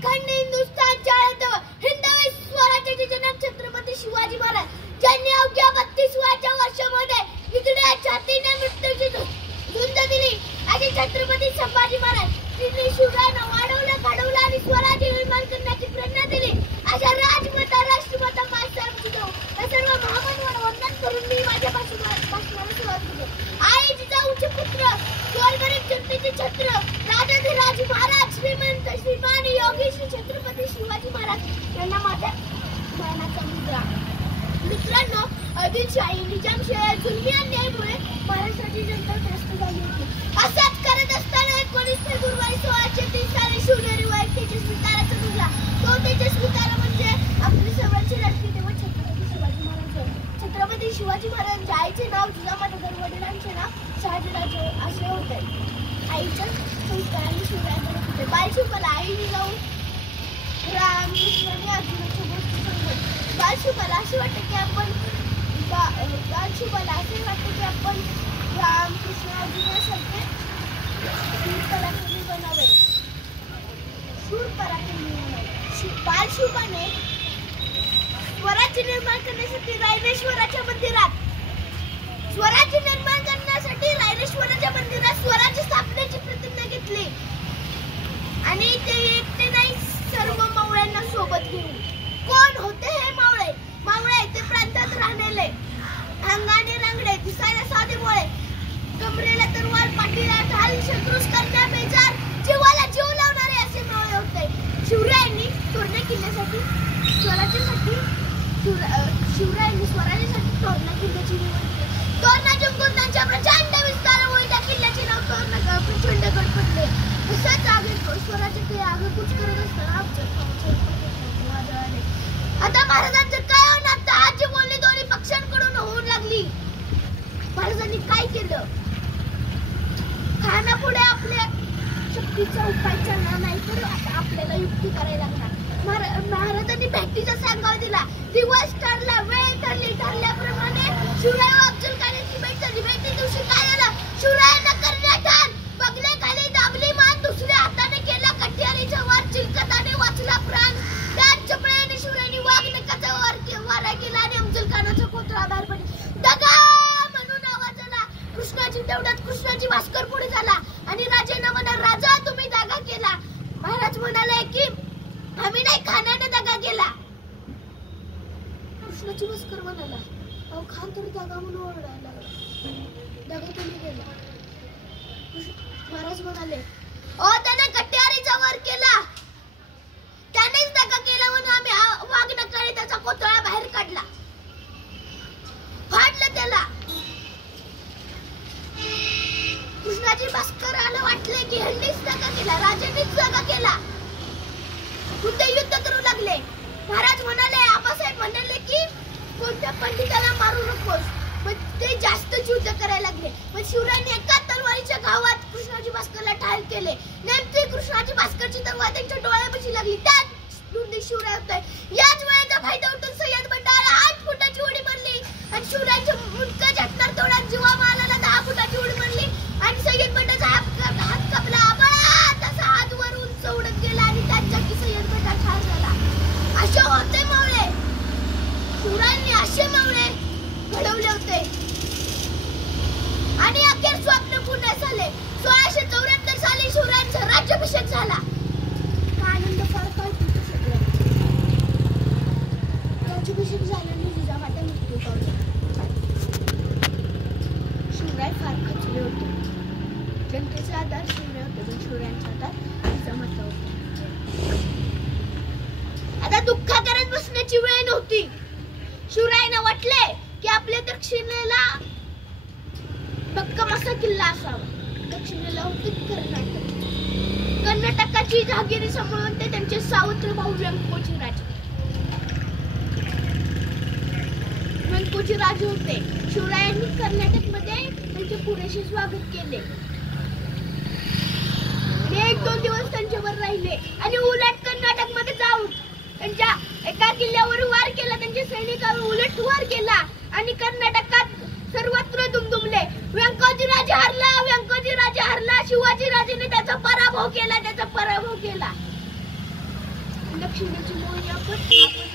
अखंड हिंदुस्थानच्या हिंदवी स्वराज्याचे जनक छत्रपती शिवाजी महाराज ज्यांनी अवघ्या 32व्या वर्षामध्ये विजया छातीने मृत्यूची झुंज दिली असे छत्रपती संभाजी महाराज त्यांनी शिवरायांना वाढवलं घडवलं आणि स्वराज्य निर्माण करण्याची प्रेरणा दिली. अशा राजमाता राष्ट्रमाता मातासाहेब जिजाऊ या सर्व महामानवांना वंदन करून मी माझ्या भाषणाला सुरुवात करतो. आई जिजाऊचे पुत्र गोरगरीब जनतेचे छत्र राजाधिराज महाराज श्रीमंत श्रीमान योगी श्री छत्रपती शिवाजी महाराज यांना माझ्या मानाचा मुद्रा. मित्रांनो, आदिलशाही निजामशाही जुलमी अन्यायामुळे महाराष्ट्राची जनता त्रस्त झाली होती. असाच करत असताना 19 फेब्रुवारी 1630 साली शिवनेरी वर तेजस्वी ताराचा निघाला. तो तेजस्वी तारा म्हणजे आपले सर्वांचे लाडके तेव्हा छत्रपती शिवाजी महाराज. छत्रपती शिवाजी महाराजांच्या आईचे नाव जिजामाता, वडिलांचे नाव शहाजीराजे असे होते. आईच्या संस्कारांनी शिवरायांकडे होते. बालशिवकाला आई जिजाऊ राम कृष्ण आणि अर्जुनाच्या गोष्टी सांगत. बालशिवकाला असे वाटते की आपण राम कृष्ण अर्जुनासारखे शूर पराक्रमी बनावे. बालशिवकाने स्वराज्य निर्माण करण्यासाठी रायरेश्वराच्या मंदिरात स्वराज्य स्थापनेची प्रतिज्ञा घेतली आणि ते एकटे नाही, सर्व मावळ्यांना सोबत घेऊन. कोण होते हे मावळे? मावळे ते प्रांतात राहणारे, अंगाने रांगडे, दिसायला साधे भोळे, कमरेला तलवार, पाठीला ढाल, शत्रूस करण्या बेजार, जीवाला जीव लावणारे असे मावळे होते. शिवरायांनी तोरणा किल्ल्यासाठी स्वराज्यासाठी तोरणा किल्ल्याची निवड केली. तोरणा जिंकून त्यांच्या प्रचंड विस्तारामुळे त्या किल्ल्याचे नाव तोरणा प्रचंडगड पडले. तसाच स्वराज्याचे आगेकूच करत असताना आता महाराजांचं काय होणार? तर आजी बोलणी दोन्ही पक्षांकडून होऊ लागली. महाराजांनी काय केलं? खानापुढे आपल्या शक्तीचा उपाय चालणार नाही, तर आता आपल्याला युक्ती करायला लागणार. महाराजांनी भेटीचा सांगावा दिला. दिवस ठरला, वेळ ठरली. ठरल्याप्रमाणे शिवराय व अफजल खानाची भेट झाली. भेटी दिवशी काय झालं? शिवरायांना करण्या ठाण, बगले खाली दाबली मान, दुसऱ्या हाताने केला कट्यारीचा वार, चिलखताने वाचला प्राण. त्याच चपळेने शिवरायांनी वाघनकाचा वारा केला आणि अफजल खानाचा कोथळा बाहेर पडला. दगा म्हणून आवाज आला. कृष्णाची तेवढ्यात कृष्णाची भास्कर पुढे झाला आणि राजांना म्हणाला, राजा तुम्ही दगा केला. महाराज म्हणाले की आम्ही नाही, खानाने दगा केला. कृष्णाची भास्कर म्हणाला, अहो खान तर दगा म्हणून ओरडायला लागला, दगा तुम्ही केला. महाराज म्हणाले, ओ त्याने कट्यारीचा वार केला, त्यानेच दगा केला म्हणून आम्ही वाघनकाने त्याचा कोथळा बाहेर काढला, फाडलं त्याला. कृष्णाची भास्कराला वाटले की ह्यांनीच दगा केला, राजांनीच दगा केला. कुठे युद्ध करू लागले. महाराज म्हणाले, आबासाहेब म्हणाले की कोणत्या पंडिताला मारू नकोस. मग ते जास्तच युद्ध करायला लागले. मग शिवरायांनी एका तलवारीच्या घावात कृष्णाची भास्करला ठार केले. नेमकी कृष्णाची भास्करची तलवार त्यांच्या डोळ्यापाशी लागली. त्याच दुर्दी शिवराय होते. याच वेळेचा फायदा उठून सय्यद बंडाला 8 फुटाची उडी मारली आणि शिवरायांच्या मुंडका झटणार तोडात जीवा मालाला 10 फुटाची उडी मारली आणि सय्यद बंडाचा हात कापला. आबाळा तसा हात वर उंच उडत गेला आणि त्याच जागी सय्यद बंडा ठार झाला. असे होते मावळे. शिवरायांनी असे मावळे घडवले होते आणि अखेर स्वप्न पूर्ण झाले. 1674 साली शिवरायांचा राज्याभिषेक झाला. आनंद फार काळ टिकू शकला. राज्याभिषेक झाल्याने जिजामाता मृत्यू पावली. शिवराय फार खचले होते. जनतेचा आधार शिवराय होते, पण शिवरायांचा आधार जिजामाता होता. आता दुःख करत बसण्याची वेळ नव्हती. शिवरायांना वाटले की आपल्या दक्षिणेला भक्कम असा किल्ला असावा. दक्षिणेला होते कर्नाटक. कर्नाटकाची जहागिरी सांभाळून ते त्यांचे सावत्र भाऊ व्यंकोजी राजे होते. शिवरायांनी कर्नाटकमध्ये त्यांचे पुरेसे स्वागत केले. 1-2 दिवस त्यांच्यावर राहिले आणि उलट कर्नाटकमध्ये जाऊन त्यांच्या एका किल्ल्यावर वार केला. त्यांच्या सैनिकांवर उलट वार केला आणि कर्नाटकात सर्वत्र दुमदुमले. व्यंकोजी राजा हरला. शिवाजी राजेने त्याचा पराभव केला. संरक्षणाची मोहीम आपण